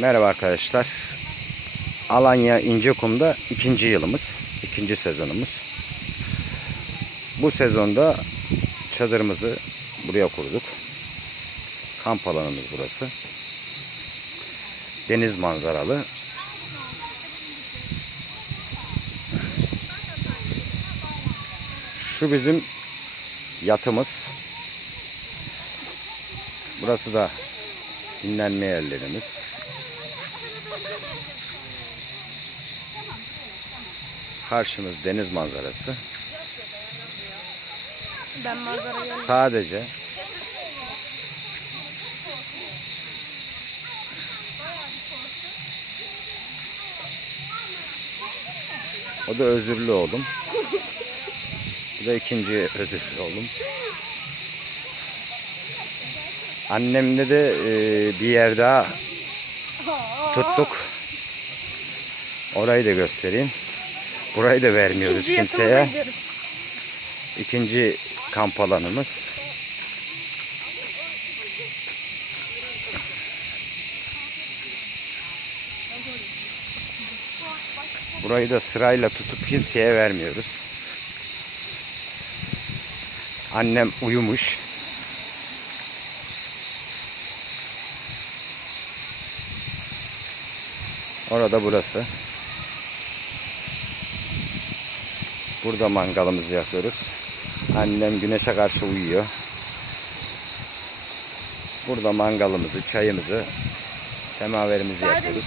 Merhaba arkadaşlar. Alanya İncekum'da ikinci yılımız, ikinci sezonumuz. Bu sezonda çadırımızı buraya kurduk. Kamp alanımız burası. Deniz manzaralı. Şu bizim yatımız. Burası da dinlenme yerlerimiz. Karşımız deniz manzarası. Ben manzarayı Sadece O da özürlü oğlum. Bu da ikinci özürlü oğlum. Annemle de e, bir yer daha tuttuk. Orayı da göstereyim. Burayı da vermiyoruz İkinci kimseye. İkinci kamp alanımız. Burayı da sırayla tutup kimseye vermiyoruz. Annem uyumuş. Orada burası. Burada mangalımızı yakıyoruz. Annem güneşe karşı uyuyor. Burada mangalımızı, çayımızı, semaverimizi yakıyoruz.